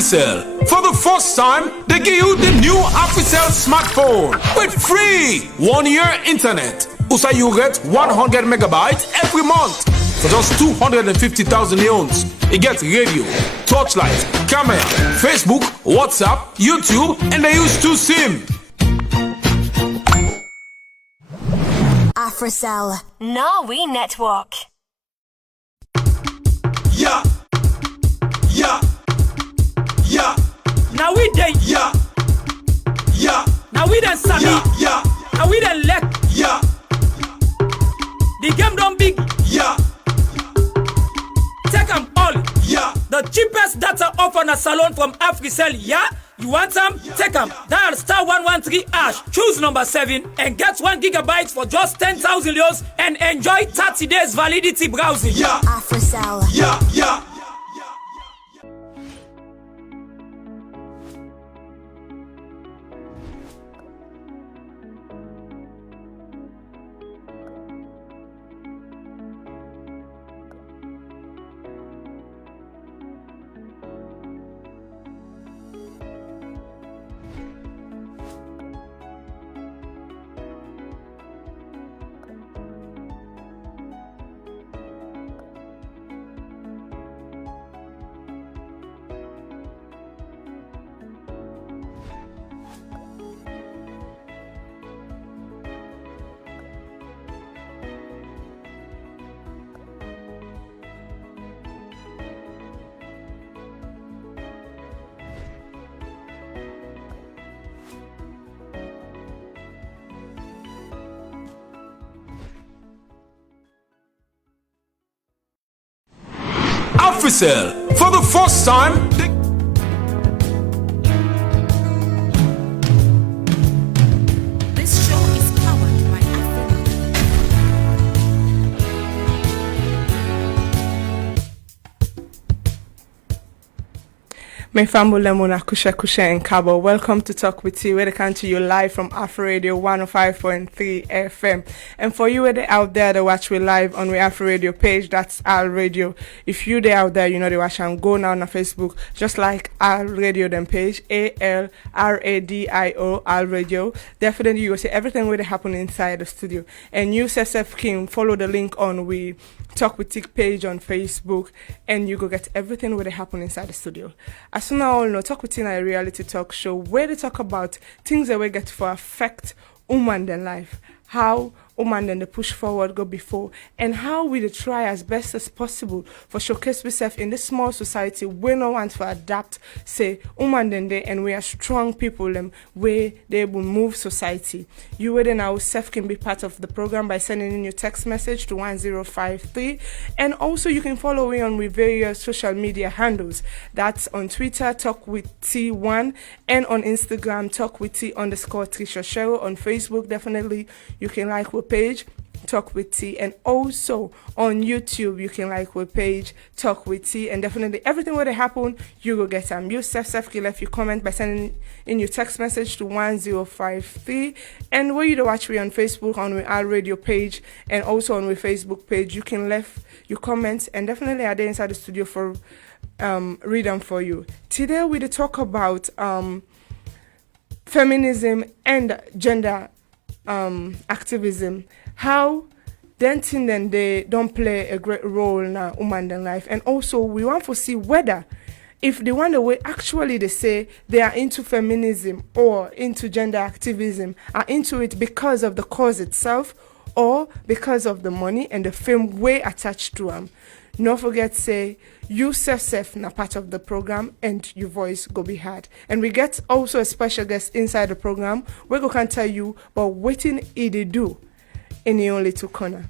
AfriCell. For the first time, they give you the new AfriCell smartphone with free 1-year internet. Also, you get 100 megabytes every month for just 250,000 leones. It gets radio, torchlight, camera, Facebook, WhatsApp, YouTube, and they use 2 SIM. AfriCell. Norway Network. Yeah. Yeah. Yeah. Now we dey. Yeah. Yeah. Now we done Sammy. Yeah. Now we done Lek. Yeah. The game done big. Yeah. Take them all. Yeah. The cheapest data off on a salon from AfriCell. Yeah. You want them? Take them. Dial *113#. Choose number 7 and get 1 gigabyte for just 10,000 euros and enjoy 30 days validity browsing. Yeah. AfriCell. Yeah. Yeah. AfriCell. For the first time, This show is powered by Africa. My family Lemona Kusha and Cabo. Welcome to Talk with You, where they come to you live from Afro Radio 105.3 FM. And for you where they out there that watch we live on the Afro Radio page, that's Al Radio. If you they out there, you know they watch and go now on Facebook, just like Al Radio them page, ALRADIO Al Radio. Definitely you will see everything where they happen inside the studio. And you Sesef King, follow the link on we Talk with Tick page on Facebook, and you go get everything where they happen inside the studio. As soon as all know, Talk with Tina a reality talk show where they talk about things that we get for affect woman than life, how woman then they push forward go before, and how we they try as best as possible for showcase ourselves in this small society we no want to adapt, say woman then they, and we are strong people them where they will move society. You would now self can be part of the program by sending in your text message to 1053, and also you can follow me on with various social media handles. That's on Twitter, Talk with T1, and on Instagram, Talk with T_Tricia Cheryl. On Facebook, definitely you can like our page, Talk with T, and also on YouTube you can like our page, Talk with T, and definitely everything where they happen you go get them. You self left your comment by sending in your text message to 1053, and where you do watch me on Facebook on our radio page and also on our Facebook page, you can left your comments, and definitely are there inside the studio for read them for you. Today we talk about feminism and gender activism, how dancing then they don't play a great role in woman in life, and also we want to see whether if the one the way actually they say they are into feminism or into gender activism are into it because of the cause itself or because of the money and the fame way attached to them. Don't forget say you self na part of the program and your voice go be heard. And we get also a special guest inside the program where we can tell you about what they do in the only two corner.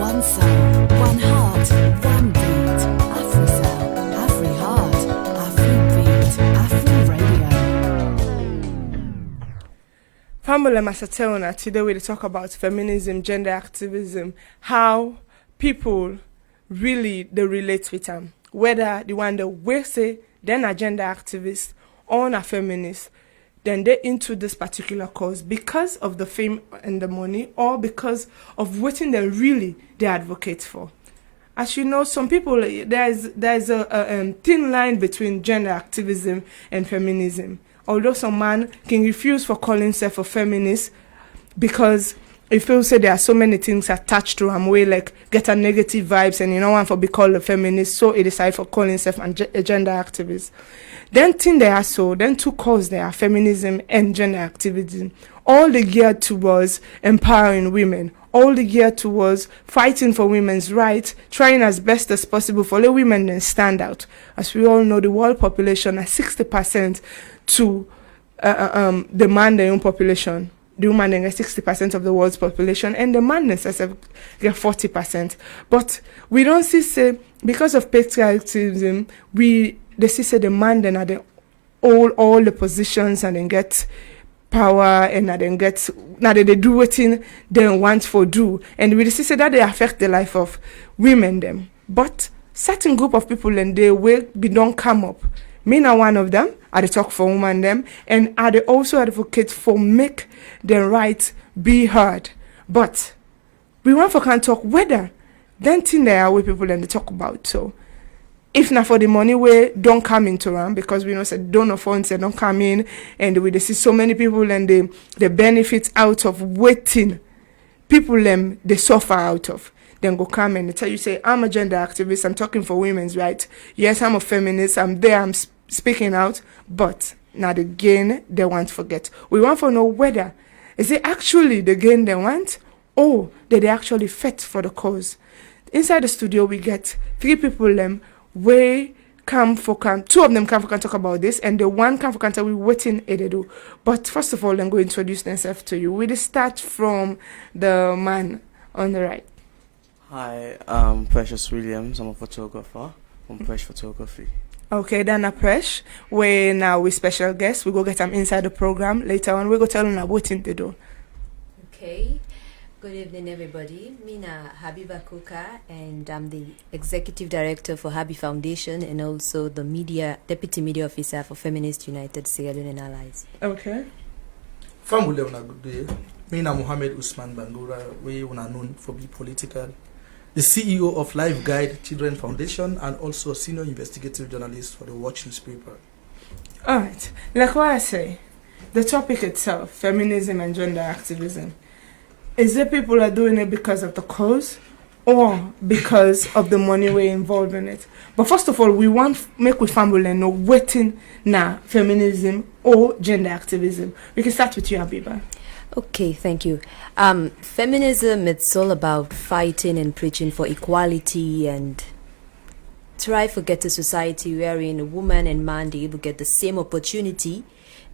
One soul, one heart, one beat. AfriCell, Afri heart, Afri beat, Afri radio. Family Masateona, today we talk about feminism, gender activism, how people really they relate with them. Whether the one that we say then a gender activist or a feminist, then they're into this particular cause because of the fame and the money, or because of what they advocate for. As you know, some people, there's a thin line between gender activism and feminism. Although some man can refuse for calling himself a feminist because he feels say there are so many things attached to him, where like get a negative vibes, and you don't want to be called a feminist, so he decide for calling himself a gender activist. Then two causes there are feminism and gender activism. All the geared towards empowering women, all the geared towards fighting for women's rights, trying as best as possible for the women to stand out. As we all know, the world population is 60% to the man their own population. The woman get 60% of the world's population, and the man get 40%. But we don't see say because of patriarchism, they see say the man then are the all the positions, and then get power, and then get now they do what they want for do, and we see say that they affect the life of women them. But certain group of people and they will be don't come up. Me now one of them, I talk for women them, and I also advocate for make their rights be heard. But we want for can talk whether then thing there are with people and they talk about. So if not for the money where don't come into them, because we know said donor funds they don't come in, and we see so many people and they benefit out of waiting, people them they suffer out of. Then go come and they tell you, say, I'm a gender activist, I'm talking for women's rights. Yes, I'm a feminist, I'm there, I'm speaking out. But now the gain they want to forget. We want to know whether is it actually the gain they want, or did they actually fight for the cause. Inside the studio, we get 3 people them where two of them come for can talk about this, and the one come for can tell we waiting they do. But first of all, I'm going to introduce themselves to you. We'll start from the man on the right. Hi, I'm Precious Williams. I'm a photographer from Presh Photography. Okay, then a Presh, where now we special guest. We go get them inside the program. Later on, we go tell them what they do. Okay. Good evening, everybody. Mina Habiba Kuka, and I'm the Executive Director for Habi Foundation, and also the Deputy Media Officer for Feminist United Sierra Leone and Allies. Okay. Family on a good day. Mina Mohammed Osman Bangura, we are known for being political. The CEO of Life Guide Children Foundation, and also senior investigative journalist for the Watch newspaper. All right. Like what I say, the topic itself, feminism and gender activism, is it people are doing it because of the cause or because of the money we're involved in it? But first of all, we want make we family know waiting now feminism or gender activism. We can start with you, Habiba. Okay, thank you. Feminism, it's all about fighting and preaching for equality and try to get a society wherein a woman and man they able to get the same opportunity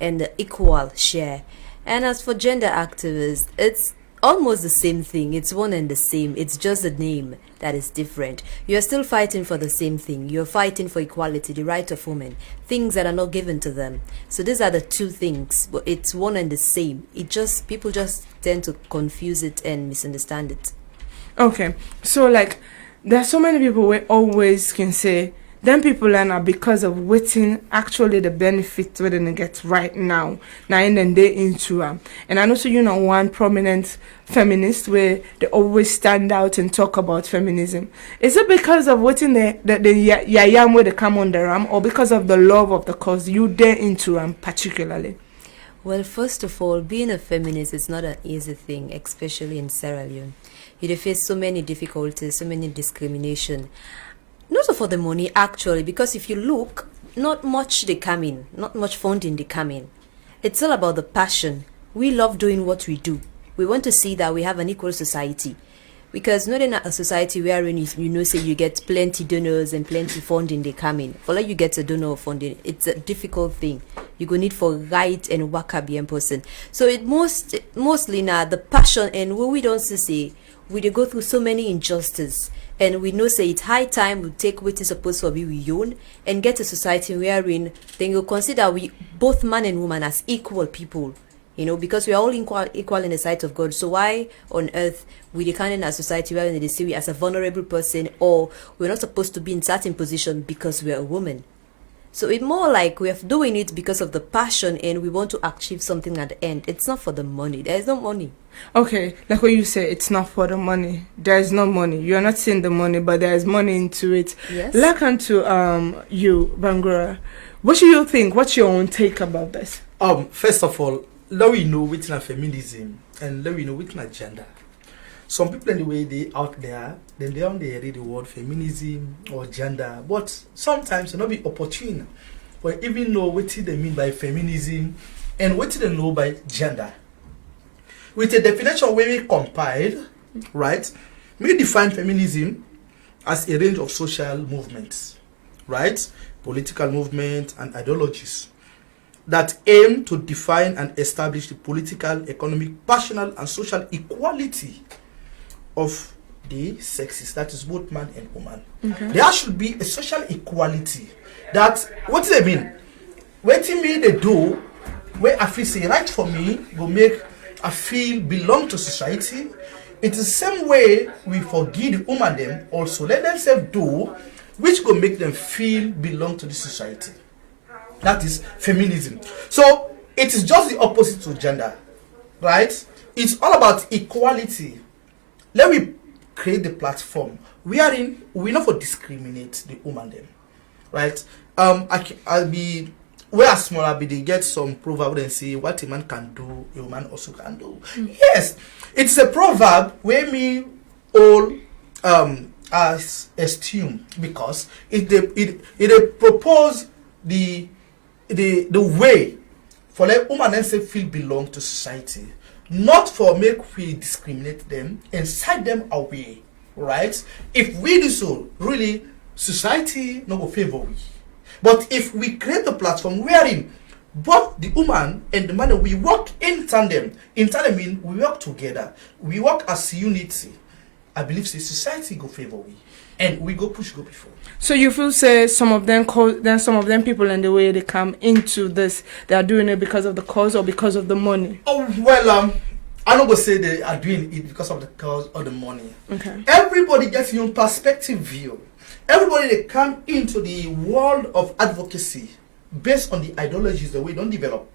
and the equal share. And as for gender activists, it's almost the same thing. It's one and the same. It's just a name that is different. You're still fighting for the same thing. You're fighting for equality, the right of women, things that are not given to them. So these are the two things, but it's one and the same. People just tend to confuse it and misunderstand it. Okay, so like there are so many people who always can say then people are because of waiting actually the benefit where they get right now and then they into and I know so one prominent feminist where they always stand out and talk about feminism. Is it because of waiting the yayam where they come on the ram, or because of the love of the cause you dare into particularly? Well, first of all, being a feminist is not an easy thing, especially in Sierra Leone. You face so many difficulties, so many discrimination. Not for the money, actually, because if you look, not much they come in, not much funding they come in. It's all about the passion. We love doing what we do. We want to see that we have an equal society. Because not in a society wherein say you get plenty donors and plenty funding they come in. For like you get a donor funding, it's a difficult thing. You go need for right and waka be in person. So it mostly now the passion, and what we don't say, we go through so many injustices. And we know say it's high time we take what is supposed to be we own and get a society wherein then you consider we both man and woman as equal people because we are all equal in the sight of God. So why on earth we decline in our society where they see we as a vulnerable person, or we're not supposed to be in certain position because we're a woman? So it's more like we're doing it because of the passion and we want to achieve something at the end. It's not for the money. There is no money. Okay, like what you say, it's not for the money. There is no money. You're not seeing the money, but there is money into it. Yes. Like onto you, Bangura. What do you think? What's your own take about this? First of all, let we know what's feminism and let we know what's gender. Some people anyway they out there, then they only read the word feminism or gender, but sometimes it not be opportune for even know what they mean by feminism and what they know by gender. With a definition where we compiled, right, we define feminism as a range of social movements, right, political movements and ideologies that aim to define and establish the political, economic, personal, and social equality of the sexes, that is both man and woman. Okay. There should be a social equality. That, what do they mean? What me they do, where I feel say right for me, will make I feel belong to society. It is the same way we forgive the woman them also. Let themselves do, which will make them feel belong to the society. That is feminism. So it is just the opposite to gender, right? It's all about equality. Let me create the platform wherein we not for discriminate the woman them, right? I'll be where small I'll be they get some proverb and say what a man can do, a woman also can do. Yes, it's a proverb where me all as esteem because it propose the way for let woman and say feel belong to society, not for make we discriminate them and side them away, right? If we do so, really society no go favor we. But if we create a platform wherein both the woman and the man we work in tandem mean we work together, we work as unity, I believe the society go favor we and we go push go before. So you feel say some of them people and the way they come into this, they are doing it because of the cause or because of the money? Oh well, I'm not gonna say they are doing it because of the cause or the money. Okay. Everybody gets your own perspective view. Everybody they come into the world of advocacy based on the ideologies that we don't develop.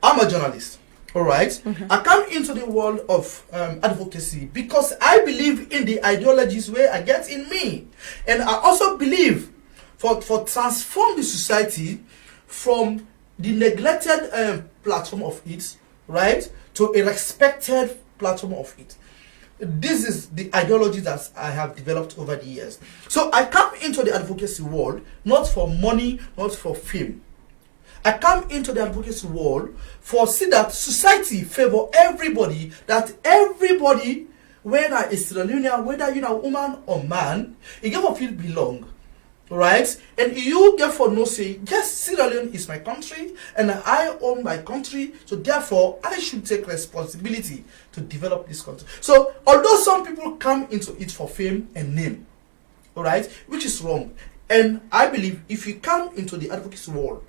I'm a journalist, all right? Okay. I come into the world of advocacy because I believe in the ideologies where I get in me. And I also believe for transform the society from the neglected platform of it, right, to a respected platform of it. This is the ideology that I have developed over the years. So I come into the advocacy world not for money, not for fame. I come into the advocacy world for see that society favor everybody, that everybody, whether it's Sierra Leone, whether you're a woman or man, you get to feel belong. Right? And you therefore know say, yes, Sierra Leone is my country and I own my country, so therefore I should take responsibility to develop this country. So although some people come into it for fame and name, alright, which is wrong. And I believe if you come into the advocacy world,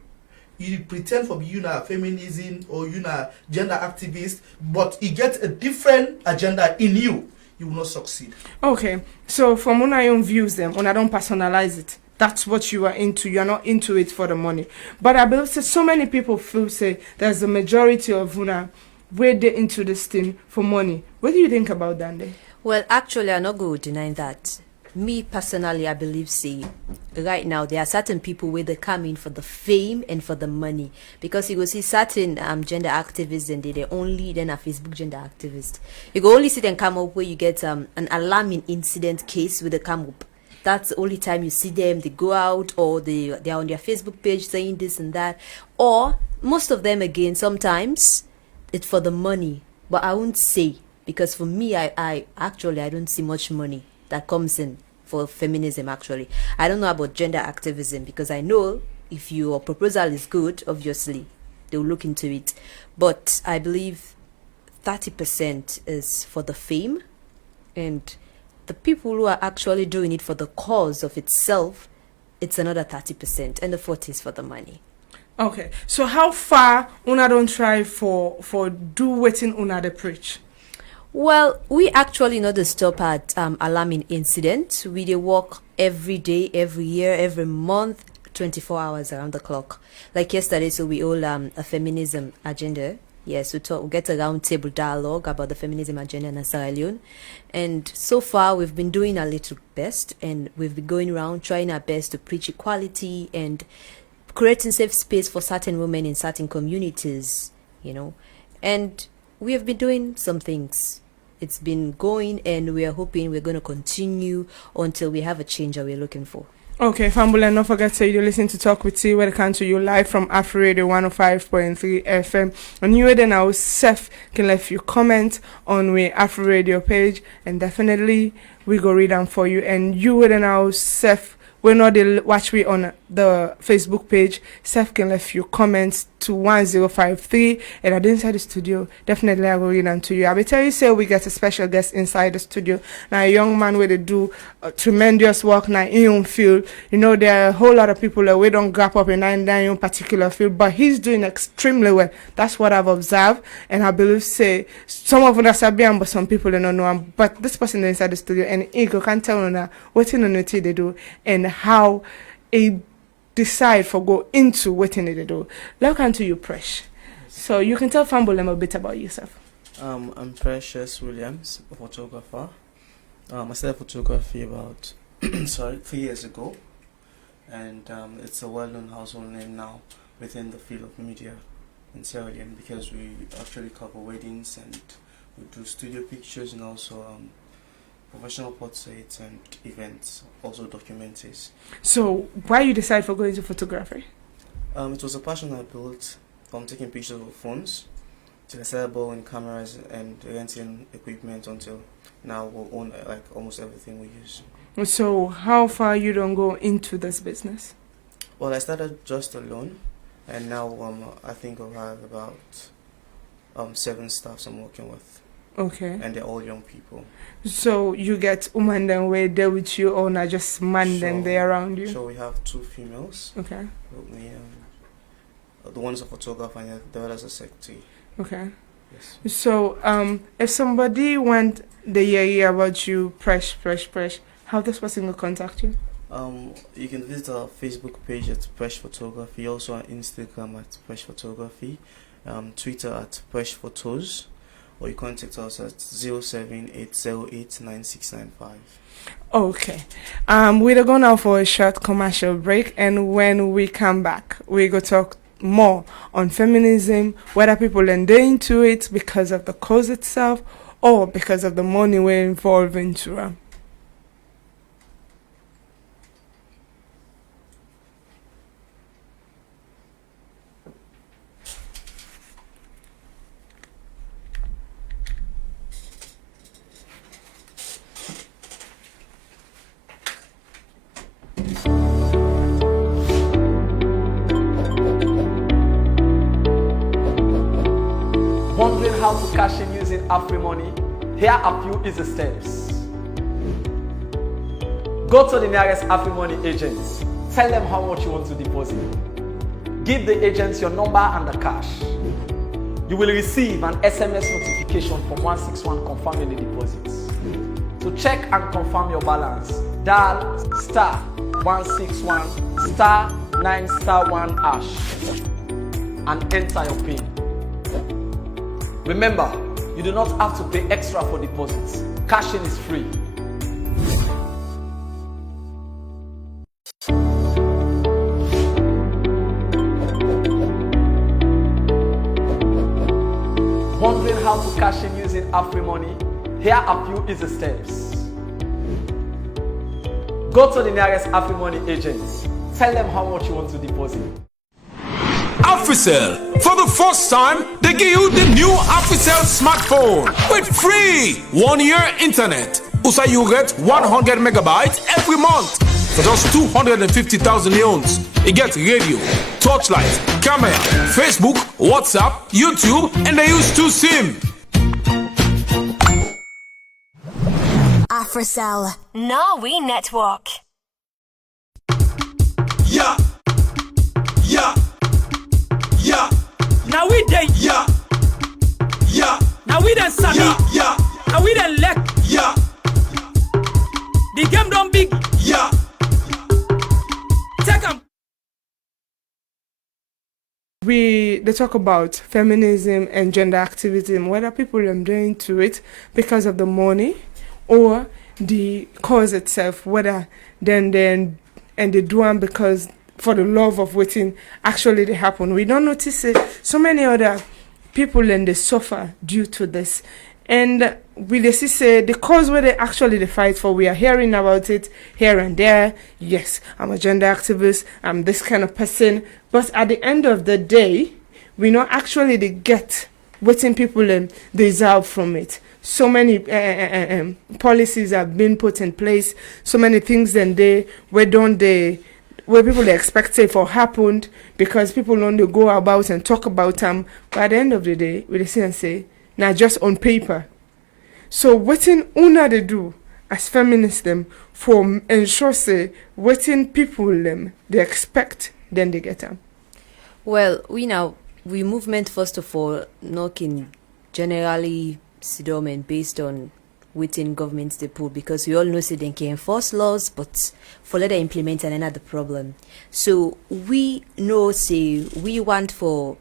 you pretend for being a feminism or you a gender activist, but you get a different agenda in you, you will not succeed. Okay. So from when I own views them, when I don't personalize it, that's what you are into. You're not into it for the money. But I believe so many people feel say there's a majority of Una where they into this thing for money. What do you think about that? Well, actually, I'm not going to deny that. Me personally, I believe right now there are certain people where they come in for the fame and for the money, because you go see certain gender activists and they only then a Facebook gender activist. You go only see them come up where you get an alarming incident case with the come up. That's the only time you see them. They go out or they're on their Facebook page saying this and that. Or most of them again, sometimes it's for the money. But I won't say, because for me, I don't see much money that comes in for feminism actually. I don't know about gender activism, because I know if your proposal is good, obviously they'll look into it. But I believe 30% is for the fame, and the people who are actually doing it for the cause of itself, it's another 30%, and the 40% is for the money. Okay, so how far una don't try for do wetin una dey preach? Well, we actually not the stop at alarming incident. We dey work every day, every year, every month, 24 hours around the clock. Like yesterday, so we all a feminism agenda. Yes, we get a round table dialogue about the feminism agenda in Sierra Leone. And so far, we've been doing our little best, and we've been going around trying our best to preach equality and creating safe space for certain women in certain communities, And we have been doing some things. It's been going, and we are hoping we're going to continue until we have a change that we're looking for. Okay, Fambula, don't forget to you listen to Talk with T, where they come to you live from Afro Radio 105.3 FM. And you then now, Seth can leave you comment on the Afro Radio page, and definitely we go read them for you. And you then now, Seth, when not they watch me on the Facebook page, Seth can leave you comments to 1053, and at inside the studio, definitely I will read them to you. I will tell you, say we get a special guest inside the studio. Now a young man where they do tremendous work now in your field. There are a whole lot of people that we don't grab up in that particular field, but he's doing extremely well. That's what I've observed, and I believe say some of us are being, but some people don't know him. But this person is inside the studio, and Ego can tell you what in the they do and how a decide for go into what they do. Welcome to you, Presh. So you can tell Fambolem a bit about yourself. I'm Precious Williams, a photographer. I started photography about 3 years ago, and it's a well-known household name now within the field of media in Sierra Leone, because we actually cover weddings and we do studio pictures and also professional portraits and events, also documentaries. So why you decide for going to photography? It was a passion I built from taking pictures with phones to the buying cameras and renting equipment until now we own almost everything we use. So how far you don't go into this business? Well, I started just alone, and now I think I have about 7 staffs I'm working with. Okay. And they're all young people. So you get women then where there with you, or not just man then they around you? So we have 2 females. Okay. The one is a photographer and the other is a secretary. Okay. Yes. So if somebody want the hear about you, Presh, how this person will contact you? You can visit our Facebook page at Presh Photography, also on Instagram at Presh Photography, Twitter at Presh Photos, or you contact us at 078089695. Okay. We're going now for a short commercial break, and when we come back, we go talk more on feminism, whether people are into it because of the cause itself or because of the money we're involved into it. Wondering how to cash in using AfriMoney? Here are a few easy steps. Go to the nearest AfriMoney agent. Tell them how much you want to deposit. Give the agents your number and the cash. You will receive an SMS notification from 161 confirming the deposits. To check and confirm your balance, dial *161 *9*1# and enter your PIN. Remember, you do not have to pay extra for deposits. Cashing is free. Wondering how to cash in using AfriMoney? Here are a few easy steps. Go to the nearest AfriMoney agent. Tell them how much you want to deposit. AfriCell. For the first time, they give you the new AfriCell smartphone with free 1-year internet. Also, you get 100 megabytes every month for just 250,000 leones. You get radio, torchlight, camera, Facebook, WhatsApp, YouTube, and they use 2 SIM. AfriCell. Norwe Network. Yeah. Yeah. Now we dey. Yeah. Yeah. Now we then sabi. Yeah. Now we then lek. Yeah. The game don't big. Yeah. Take 'em. They talk about feminism and gender activism, whether people are into it because of the money or the cause itself, whether then and they do them because for the love of waiting actually they happen. We don't notice it. So many other people and they suffer due to this. And we they see say the cause where they actually fight for, we are hearing about it here and there. Yes, I'm a gender activist, I'm this kind of person. But at the end of the day, we not actually they get what people deserve from it. So many policies have been put in place. So many things then where people they expect it for happened because people only go about and talk about them. But at the end of the day, we see and say, now just on paper. So what una they do as feminists them for ensure say what people them they expect, then they get them. Well, we movement first of all knocking generally settlement based on within governments they put, because we all know say they can enforce laws, but for let them implement and another problem. So we know say we want for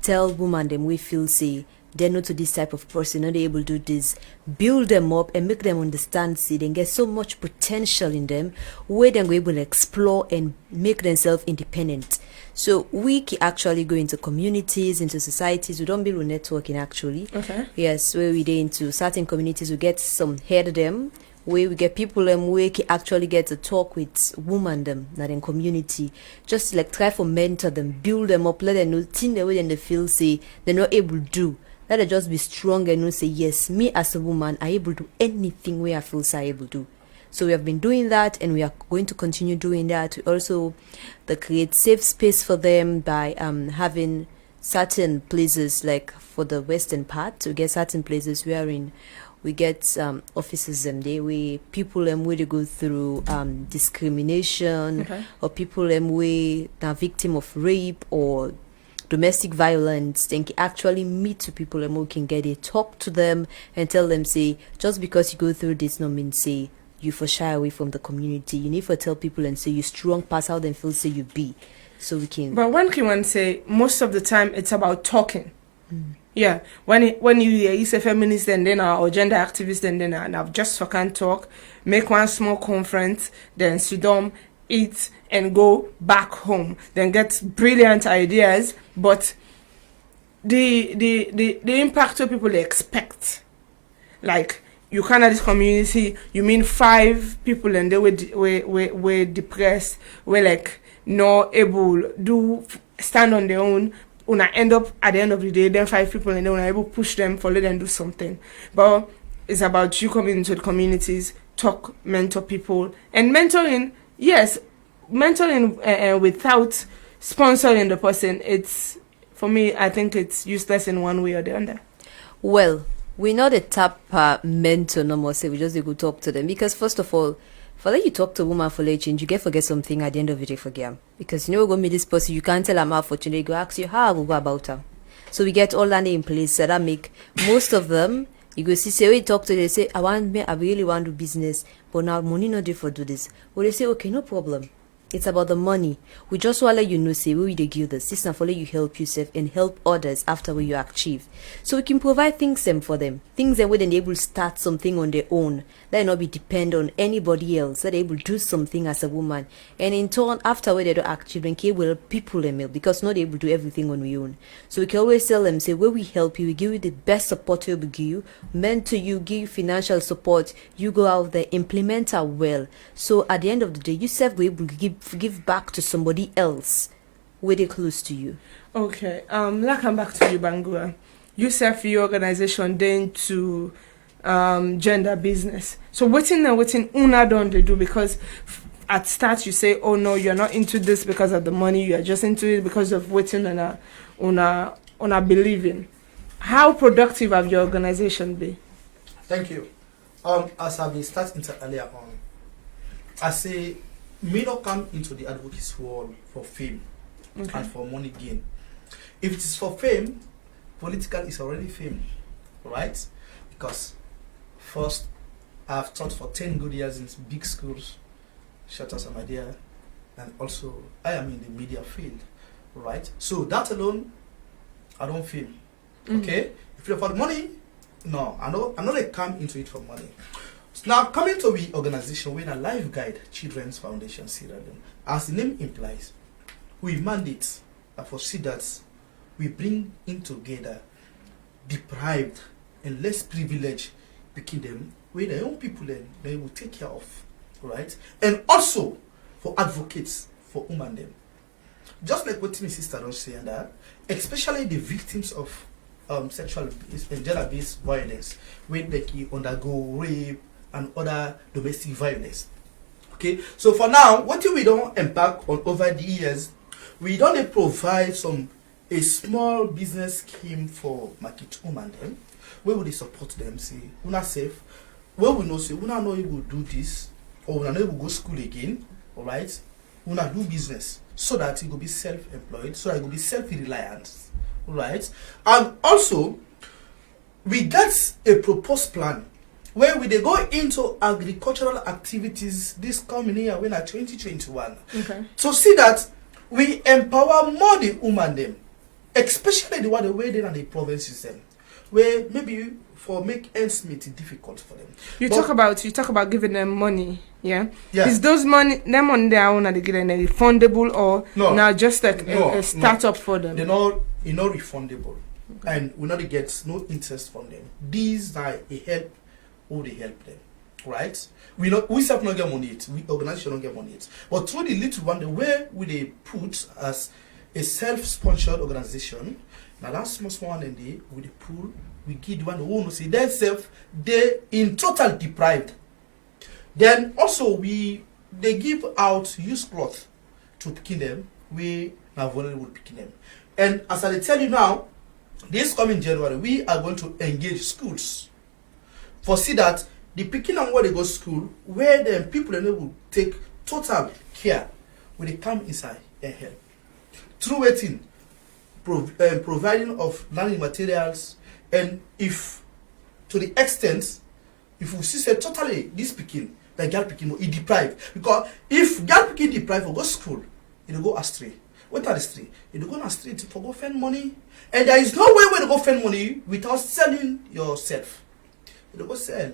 tell women them we feel say they're not to this type of person, not able to do this, build them up and make them understand, see, they get so much potential in them, where they're able to explore and make themselves independent. So we can actually go into communities, into societies. We don't build networking actually. Okay. Yes, where we get into certain communities, we get some head of them, where we get people where can actually get to talk with women them, not in community. Just like try for mentor them, build them up, let them know things the way they feel say they're not able to do. Let them just be strong and know say, yes, me as a woman, I able to do anything where I feel so able to. So we have been doing that and we are going to continue doing that. We also create safe space for them by having certain places, like for the western part, we get certain places wherein we get offices them there where people where they go through discrimination, Okay. or people where are victim of rape or domestic violence, they can actually meet to people who can get a talk to them and tell them say, just because you go through this no mean say you for shy away from the community. You need to tell people and say you strong pass out and feel say you be. So we can. But one can say most of the time it's about talking. Yeah, when you say feminist and then or gender activist and then I've just fucking talk, make one small conference, then sit down, eat and go back home, then get brilliant ideas, but the impact of people they expect, like you come at this community, you mean 5 people and they were depressed, were like not able to stand on their own. When I end up at the end of the day, then 5 people and then when I able to push them for let them do something. But it's about you coming into the communities, talk, mentor people, and mentoring. Yes, mentoring without sponsoring the person, it's for me. I think it's useless in one way or the other. Well, we're not a tap mentor no more. Say we just go talk to them, because first of all, for that you talk to a woman for late change, you get forget something at the end of the day forget them. Because you know we're gonna meet this person, you can't tell her how fortunate, go ask you how I will go about her. So we get all that in place, so that make most of them you go see say when you talk to them, they say I really want to do business, but now money not there for do this. Well they say okay, no problem. It's about the money. We just want to let you know, say, we give you this. This is not for let you help yourself and help others after what you achieve. So we can provide things for them. Things that where they're able to start something on their own. Let not be dependent on anybody else. That they able to do something as a woman. And in turn, after where they don't achieve, then can will people them help, because not able to do everything on your own. So we can always tell them, say, where we help you, we give you the best support we will give you, mentor you, give you financial support. You go out there, implement her well. So at the end of the day, you self will able to give back to somebody else where they close to you. Okay, let's come back to you, Bangura. You set your organization then to gender business. So what's una don't they do? Because at start you say, oh no, you're not into this because of the money, you're just into it because of what's una believing. How productive have your organization been? Thank you. As I've been starting earlier on, I say me not come into the advocacy world for fame and for money gain. If it is for fame, political is already fame, right? Because first, I've taught for 10 good years in big schools, shout out some idea, and also I am in the media field, right? So that alone, I don't feel, okay? If you're for the money, no, I'm not gonna come into it for money. Now, coming to the organization, we're a life guide, Children's Foundation Sierra Leone. As the name implies, we mandate and foresee that we bring in together deprived and less privileged picking them, where the young people then they will take care of, right? And also for advocates for women them. Just like what my sister don't say, and that, especially the victims of sexual and gender-based violence, when they undergo rape and other domestic violence. Okay, so for now, what we don't embark on over the years, we don't provide a small business scheme for market women them, where will they support them, say, una safe, where we know say, una know you will do this, or una know you will go school again, alright, una do business, so that it will be self-employed, so that it will be self-reliant, alright, and also, we get a proposed plan, where we they go into agricultural activities this coming year when at 2021, Okay. to see that we empower more the women them, especially the one the way they are the provinces them, where maybe for make ends meet difficult for them. You But- talk about giving them money, yeah? Yeah. Is those money them on their own, are they getting any fundable or No. now just like No, a startup for them? They're not refundable, and we not get no interest from them. These are a help, or they help them, right? We self not get money it, we organization don't get money it. But through the little one, the way we they put as a self-sponsored organization, now that small one and they with the pool, we give the one who knows see themselves, they in total deprived. Then also they give out used cloth to picking them, we are vulnerable picking them. And as I tell you now, this coming January, we are going to engage schools for see that the picking and where they go to school, where the people they will take total care when they come inside and help. Through waiting, providing of learning materials, and if to the extent, if we see say totally this picking, the girl picking it deprived. Because if girl picking deprived for go school, it will go astray. What are the astray? It will go astray to go spend money. And there is no way where to go spend money without selling yourself. You go sell.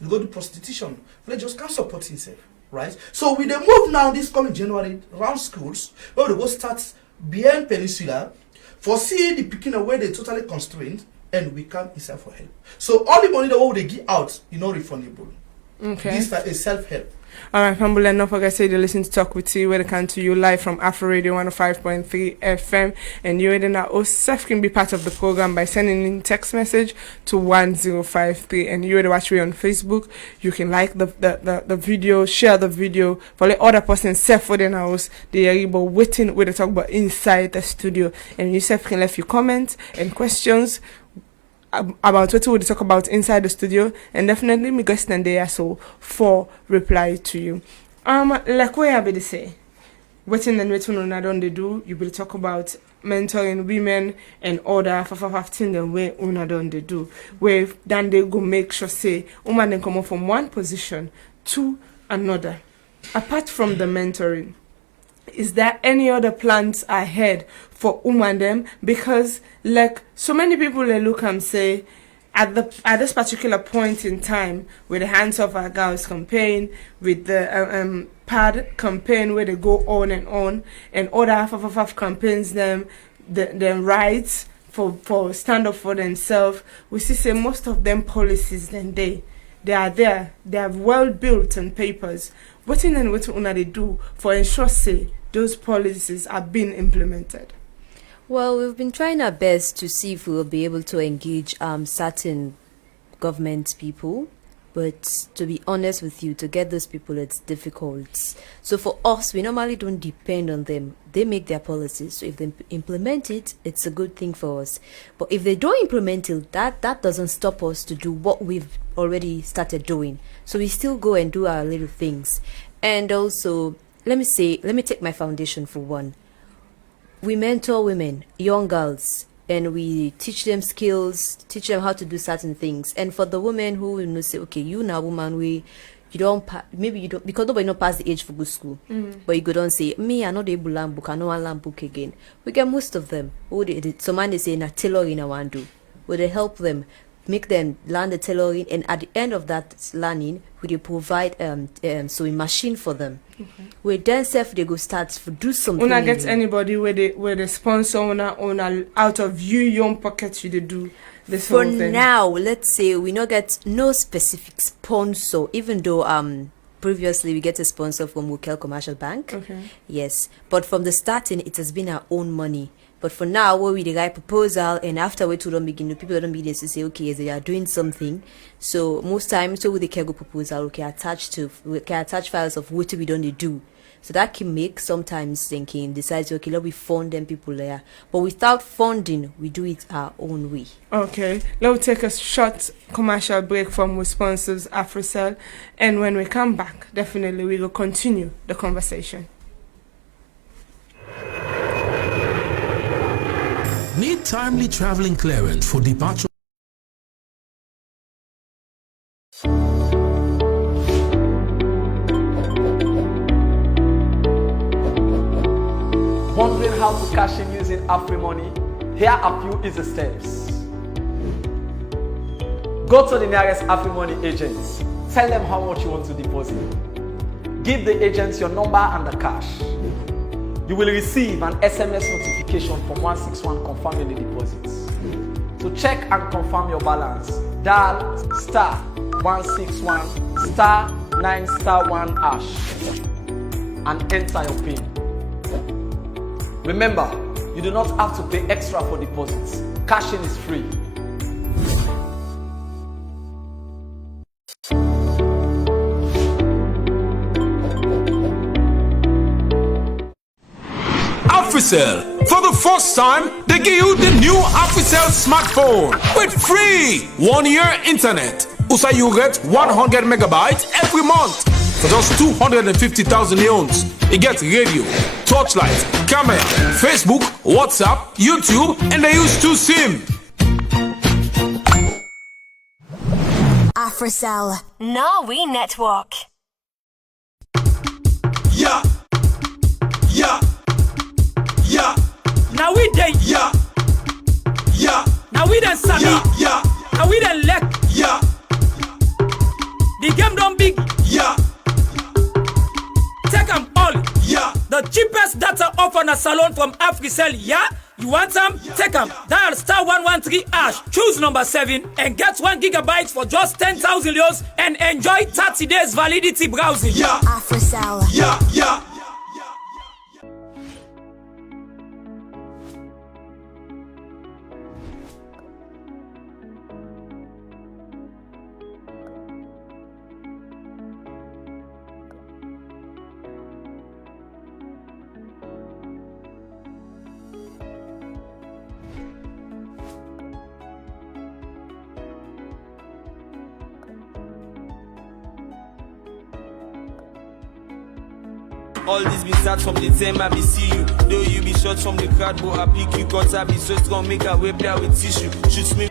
You go do prostitution. They just can't support himself, right? So we they move now this coming January around schools where we go start beyond Peninsula for see the picking away they totally constrained and we come inside for help. So all the money that they give out, refundable. Okay. This is self-help. Alright, Pambula, don't forget to say you listen to Talk with You, where they come to you live from Afro Radio 105.3 FM. And you already know Osef can be part of the program by sending in text message to 1053. And you already watch me on Facebook. You can like the video, share the video. For the other person, Seth for the house, they are able waiting with the talk about inside the studio. And you Seth can leave your comments and questions about what we would talk about inside the studio, and definitely me guest and there so for reply to you. Like what I be say, waiting and waiting on that they do, you will talk about mentoring women and other for the way una done they do. Where then they go make sure say woman then come up from one position to another. Apart from the mentoring, is there any other plans ahead for women them? Because like so many people they look and say at this particular point in time with the Hands Off Our Girls campaign, with the PAD campaign where they go on and other FFF campaigns them rights for stand up for themselves, we see say most of them policies then they are there, they are well built on papers. What una they do for ensure say those policies are being implemented? Well, we've been trying our best to see if we will be able to engage certain government people, but to be honest with you, to get those people, it's difficult. So for us, we normally don't depend on them. They make their policies. So if they implement it, it's a good thing for us. But if they don't implement it, that doesn't stop us to do what we've already started doing. So we still go and do our little things. And also, let me take my foundation for one. We mentor women, young girls, and we teach them skills, teach them how to do certain things. And for the women who will say, okay, you now woman, you don't maybe you don't, because nobody not pass the age for good school, but you go don't say, me I know the able learn book, I know I learn book again. We get most of them. Some man they say na tailoring I want do. Would they help them, make them learn the tailoring, and at the end of that learning, we they provide sewing machine for them. We then self they go start to do something. Una get anybody where they sponsor una out of your own pocket you they do this for whole thing. now, let's say we not get no specific sponsor, even though previously we get a sponsor from Wokel Commercial Bank. Okay. Yes, but from the starting it has been our own money. But for now, where we the right proposal, and after we don't begin, people don't begin to say, okay, they are doing something. So most times, so with the cargo proposal, we can attach files of what we don't do. So that can make sometimes thinking, decides, okay, let we fund them people there. But without funding, we do it our own way. Okay, let's take a short commercial break from our sponsors, AfriCell. And when we come back, definitely we will continue the conversation. Need timely traveling clearance for departure? Wondering how to cash in using AfriMoney? Here are few easy steps. Go to the nearest AfriMoney agent. Tell them how much you want to deposit. Give the agent your number and the cash. You will receive an SMS notification from 161 confirming the deposits. To check and confirm your balance, dial *161 *9*1# and enter your PIN. Remember, you do not have to pay extra for deposits. Cashing is free. AfriCell. For the first time, they give you the new AfriCell smartphone with free 1-year internet. Also, you get 100 megabytes every month for just 250,000 leones. You get radio, torchlight, camera, Facebook, WhatsApp, YouTube, and they use 2 SIM. AfriCell. Norway Network. Yeah. Yeah. Yeah. Now we dey. Yeah. Yeah. Now we done Sami. Yeah. Now we done Lek. Yeah. The game don't big. Yeah. Take them all. Yeah. The cheapest data off on a salon from AfriCell, yeah? You want them? Take them. Dial *113#. Choose number 7 and get 1 gigabyte for just 10,000 euros and enjoy 30 days validity browsing. Yeah. AfriCell. Yeah. Yeah. All this be start from the time I be see you. Though you be shot from the crowd, but I pick you. Cause I be so strong, make a way play with tissue. Shoot me.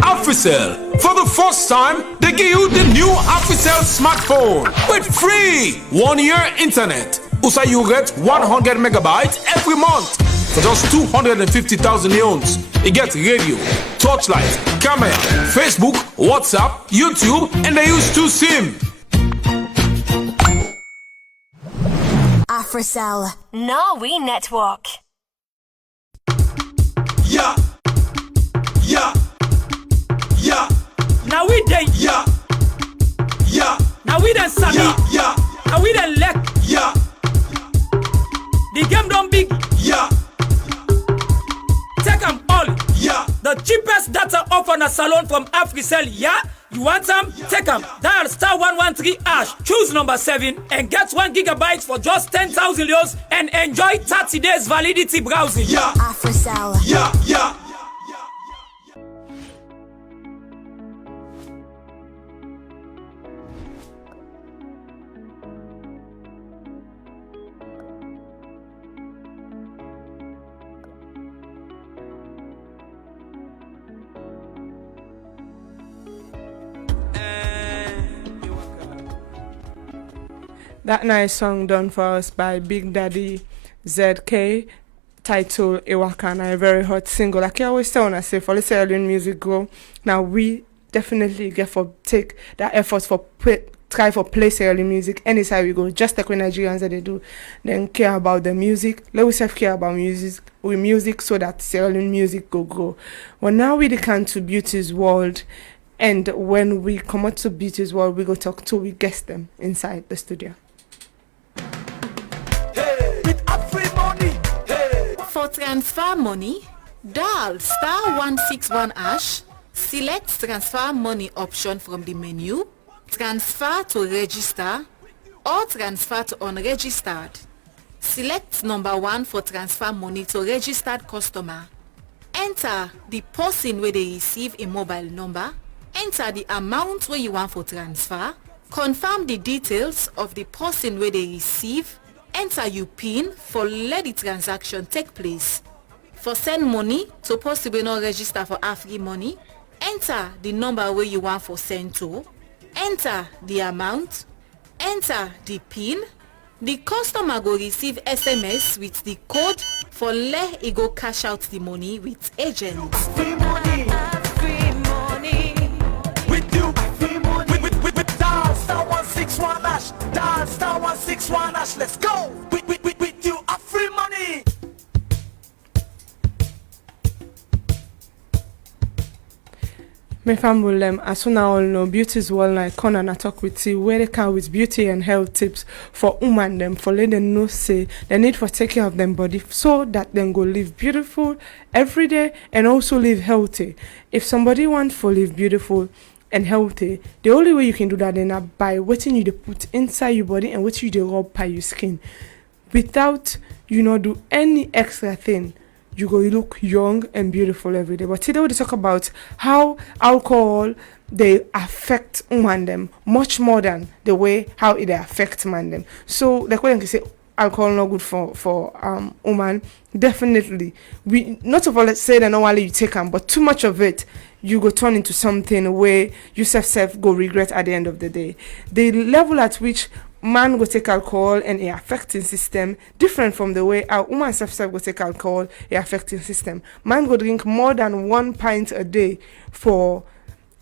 AfriCell. For the first time, they give you the new AfriCell smartphone with free 1-year internet. Also, you get 100 megabytes every month for just 250,000 leones. You get radio, torchlight, camera, Facebook, WhatsApp, YouTube, and they use 2 SIM. AfriCell. Norway Network. Yeah. Yeah. Yeah. Now we dey. Yeah. Yeah. Now we done Sami. Yeah. Now we done Lek. Yeah. The game don't big. Yeah. Take them all. Yeah. The cheapest data off on a salon from AfriCell, yeah? You want them? Take them. Dial star 113 hash. Choose number 7 and get 1 gigabyte for just 10,000 euros and enjoy 30 days validity browsing. Yeah. Afro-Sour. Yeah, yeah. That nice song done for us by Big Daddy ZK, titled Iwakana, a very hot single. Like I always tell when I say, for the Sierra Leone music grow, now we definitely take that effort for try for play Sierra Leone music anytime we go, just like when Nigerians that they do, then care about the music. Let us have care about music so that Sierra Leone music go grow. Well, now we come to Beauty's World, and when we come out to Beauty's World, we go talk to we guest them inside the studio. For transfer money, dial star 161 hash, select transfer money option from the menu, transfer to register or transfer to unregistered. Select number 1 for transfer money to registered customer. Enter the person where they receive a mobile number, enter the amount where you want for transfer, confirm the details of the person where they receive, enter your PIN for let the transaction take place. For send money to possibly not register for Afri money, enter the number where you want for send to, enter the amount, enter the PIN. The customer go receive SMS with the code for let it go cash out the money with agent. Free money. Free money. With you. Free money. With dial star 161 hash. Dial star 161 hash. Let's go. With you. A free money. My family, as soon as all know, Beauty's World like come and I talk with you where they can with beauty and health tips for women them, for let them know say the need for take care of them body so that them go live beautiful every day and also live healthy. If somebody wants to live beautiful and healthy, the only way you can do that is by what you dey put inside your body and what you dey rub by your skin. Without do any extra thing, you go look young and beautiful every day. But today we talk about how alcohol they affect woman them much more than the way how it affects man them. So the question can say alcohol not good for woman. Definitely, we not of all say that normally you take them, but too much of it you go turn into something where you self go regret at the end of the day. The level at which man go take alcohol and it affecting system different from the way a woman self go take alcohol it affecting system. Man go drink more than 1 pint a day for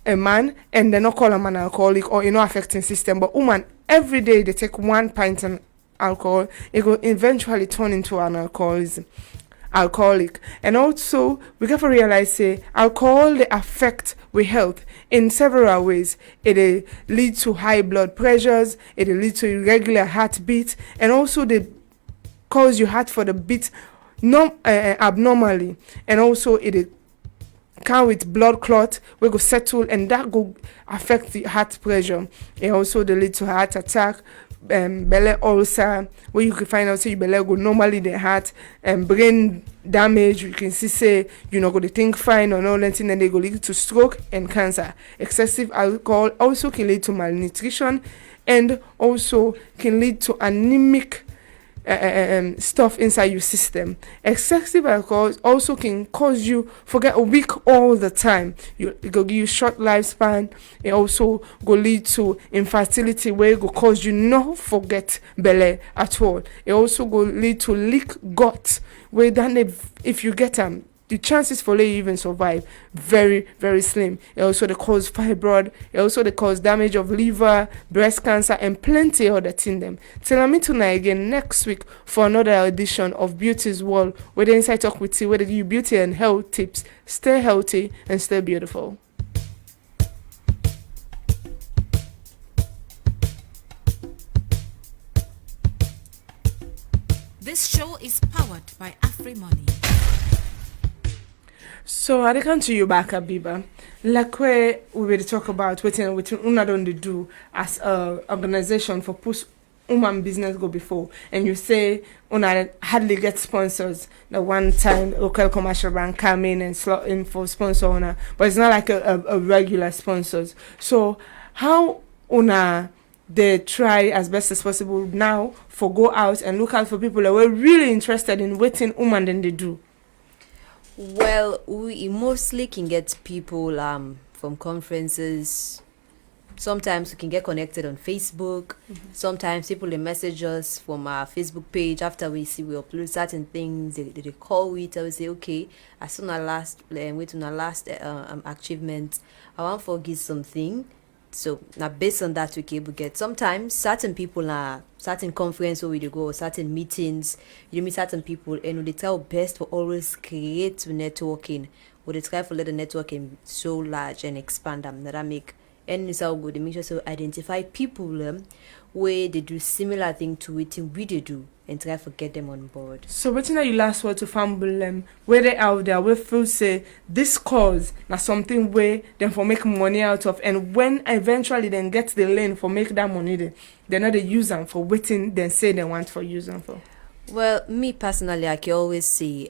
a man and they not call a man alcoholic or affecting system, but woman every day they take 1 pint of alcohol, it will eventually turn into an alcoholic. And also we have to realize say alcohol they affect with health in several ways. It lead to high blood pressures, it lead to irregular heartbeat, and also they cause your heart for the beat abnormally, and also it come with blood clot we go settle and that go affect the heart pressure. And also they lead to heart attack, belly ulcer, where you can find out say your belly go normally the heart, and brain damage. You can see say go to think fine or no nothing, and they go lead to stroke and cancer. Excessive alcohol also can lead to malnutrition and also can lead to anemic stuff inside your system. Excessive alcohol also can cause you forget weak all the time. It go give you short lifespan. It also go lead to infertility where it go cause you not forget belly at all. It also go lead to leak gut where then if you get the chances for you even survive very, very slim. It also they cause fibroid. It also they cause damage of liver, breast cancer, and plenty other things them. Till I meet tonight again next week for another edition of Beauty's World, where the inside talk with you, where they give you beauty and health tips. Stay healthy and stay beautiful. This show is powered by Afri Money. So I come to you back, Habiba. Like where we will talk about what una don't do as a organization for push woman business go before, and you say una hardly get sponsors. The one time local commercial bank come in and slot in for sponsor una, but it's not like a regular sponsors. So how una they try as best as possible now for go out and look out for people that were really interested in waiting woman than they do. Well, we mostly can get people from conferences. Sometimes we can get connected on Facebook. Sometimes people they message us from our Facebook page after we see we upload certain things. They call we tell we say okay, as soon as last wait on our last achievement, I want to forgive something. So now based on that we can able get sometimes certain people are certain conference where we dey go, certain meetings, you meet certain people and they try best for always create networking. Or they try to let the networking so large and expand them that make and it's how good they make sure to identify people where they do similar thing to what we they do and try to get them on board. So what you last word to family where they out there we feel say this cause na something where them for make money out of, and when eventually then get the lane for make that money they're not the use them for waiting then say they want for use them for. Well, me personally, I can always say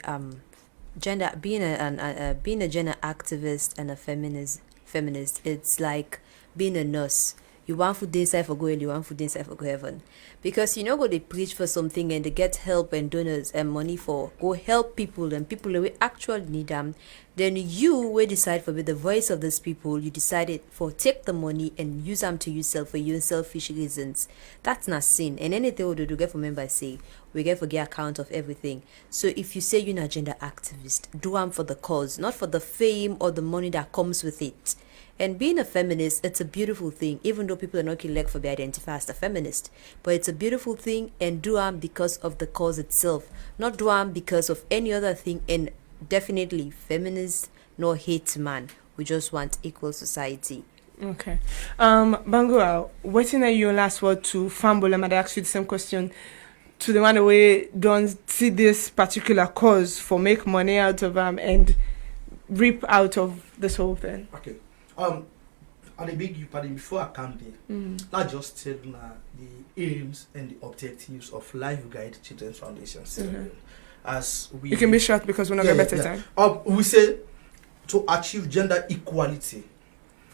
gender being a gender activist and a feminist, it's like being a nurse. You want food inside for go hell, you want food inside for go heaven. Because you know go they preach for something and they get help and donors and money for go help people and people that we actually need them. Then you will decide for be the voice of these people. You decided for take the money and use them to yourself for your selfish reasons. That's not sin. And anything we do get for members say we get for get account of everything. So if you say you're a gender activist, do them for the cause, not for the fame or the money that comes with it. And being a feminist, it's a beautiful thing, even though people are not like for be identified as a feminist. But it's a beautiful thing, and do them because of the cause itself, not do them because of any other thing. And definitely, feminists no hate man. We just want equal society. Okay. Bangura, what are your last word to Famble? I might ask you the same question to the one who don't see this particular cause for make money out of them and reap out of this whole thing. Okay. I beg you pardon before I come there. I just tell the aims and the objectives of Life Guide Children's Foundation. As we you can be short because we're not going better time. We say to achieve gender equality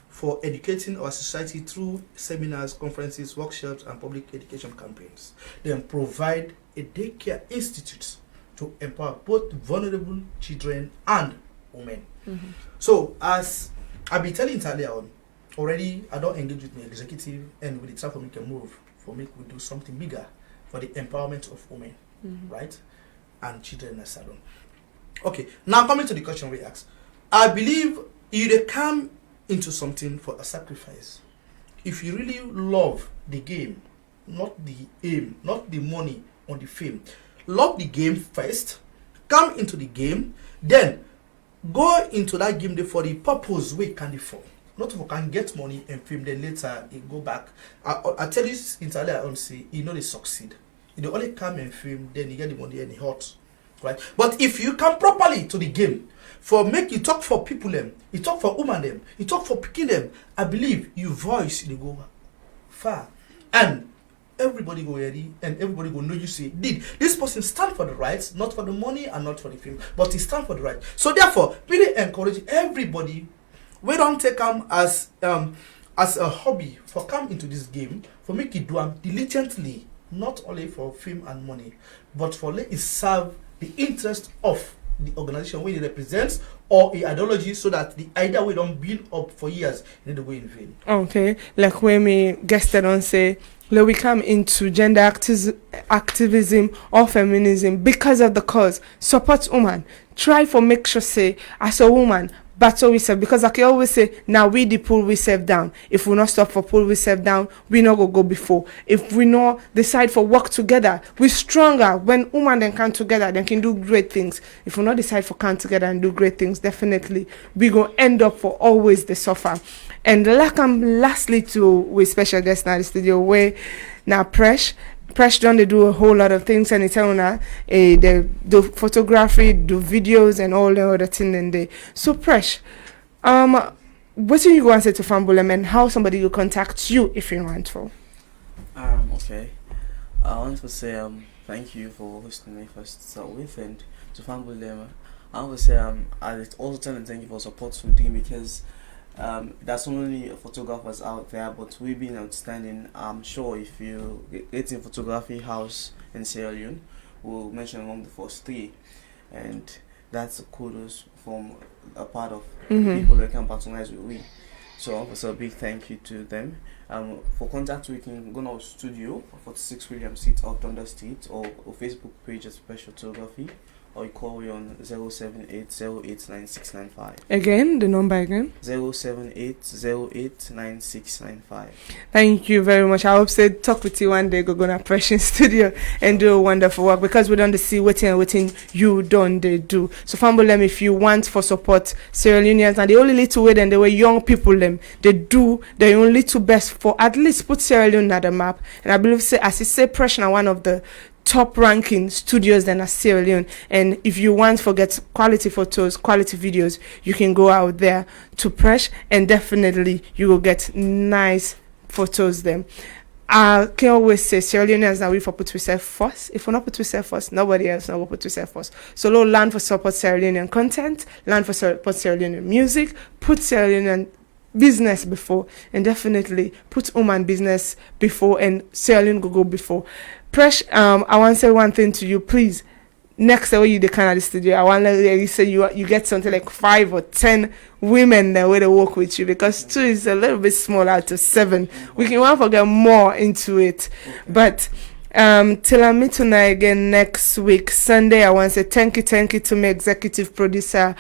for educating our society through seminars, conferences, workshops, and public education campaigns. Then provide a daycare institute to empower both vulnerable children and women. So as I've been telling earlier on, already I don't engage with my executive and with the try for make a move, for make we do something bigger for the empowerment of women, right? And children as salon. Okay, now coming to the question we asked. I believe you come into something for a sacrifice. If you really love the game, not the aim, not the money or the fame, love the game first, come into the game, then go into that game for the purpose we can for. Not for can get money and fame, then later it go back. I tell you entirely, I don't say you know they succeed. You only come and fame, then you get the money and it hot. Right? But if you come properly to the game, for make you talk for people them, you talk for women them, you talk for picking them, I believe you voice they go far. And everybody go ready and everybody go know you say, did this person stand for the rights, not for the money and not for the fame, but he stand for the right. So therefore, really encourage everybody, we don't take them as a hobby for come into this game, for make it do them diligently, not only for fame and money, but for let it serve the interest of the organization where it represents or a ideology, so that the idea we don't build up for years in the way in vain. Okay, like when me guested on say, let we come into gender activism or feminism because of the cause. Support woman. Try for make sure say as a woman battle we self, because like I always say, now we the pull we self down. If we not stop for pull we self down, we not go before. If we not decide for work together, we stronger. When women then come together, they can do great things. If we not decide for come together and do great things, definitely we go end up for always the suffer. And like lastly to with special guest now in the studio where now Presh done they do a whole lot of things, and it's on they do photography, do videos and all the other things and they. So Presh, what do you want to say to Fambulem and how somebody will contact you if you want to? Okay. I want to say thank you for hosting me first to start with, and to Fambulem, I want to say I also tell them thank you for support for doing, because there's so many photographers out there, but we've been outstanding. I'm sure if you get in photography house in Sierra Leone, we'll mention among the first 3, and that's kudos from a part of people that can patronize with we. So I want to say a big thank you to them. For contact, we can go to our studio, 46 William Street, off Thunder Street, or Facebook page at Presh Photography, or you call me on 078089695. Again, the number again? 078089695. Thank you very much. I hope to talk with you one day, go to Presh studio and do wonderful work, because we don't see what you don't they do. So Fambulem, if you want for support Sierra Leoneans, and the only little way then they were young people them, they do their own little best for at least put Sierra Leone on the map. And I believe as you say, Presh are one of the top ranking studios than Sierra Leone, and if you want to get quality photos, quality videos, you can go out there to Presh, and definitely you will get nice photos them. I can always say Sierra Leoneans now we for put yourself first. If we not put yourself first, nobody else will put yourself first. So learn for support Sierra Leonean content, learn for support Sierra Leonean music, put Sierra Leonean business before, and definitely put human business before, and Sierra Leone go before. Presh, I want to say one thing to you, please. Next time you the Canada studio, I want to say you get something like 5 or 10 women that will work with you, because 2 is a little bit small out of 7. We can want to get more into it, but till I meet tonight again next week Sunday, I want to say thank you to my executive producer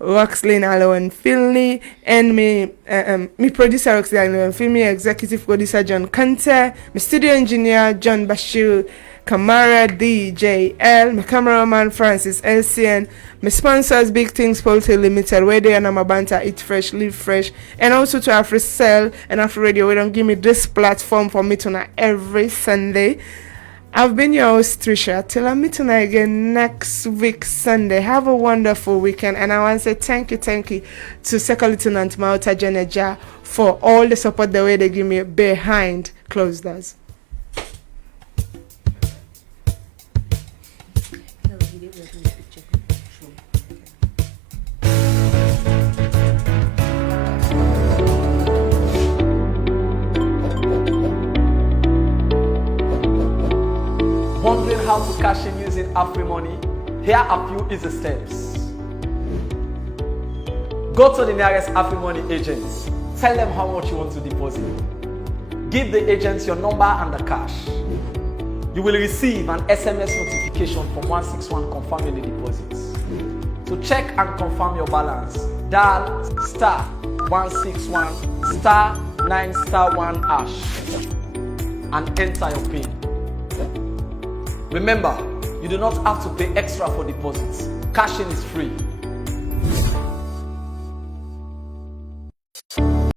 Roxlyn Allen Finley, and me producer Roxlyn Allen Finley, executive producer John Kante, my studio engineer John Bashir Kamara DJL, my cameraman Francis LCN, my sponsors Big Things Poultry Limited, where they are Namabanta, Eat Fresh, Live Fresh, and also to AfriCell and Afri Radio, where don't give me this platform for me tonight every Sunday. I've been your host, Tricia. Till I meet tonight again next week, Sunday. Have a wonderful weekend. And I want to say thank you to Second Lieutenant Mauta Janeja for all the support the way they give me behind closed doors. Wondering how to cash in using AfriMoney? Here are a few easy steps. Go to the nearest AfriMoney agent. Tell them how much you want to deposit. Give the agent your number and the cash. You will receive an SMS notification from 161 confirming the deposits. To check and confirm your balance, dial *161 *9*1# and enter your PIN. Remember, you do not have to pay extra for deposits. Cashing is free.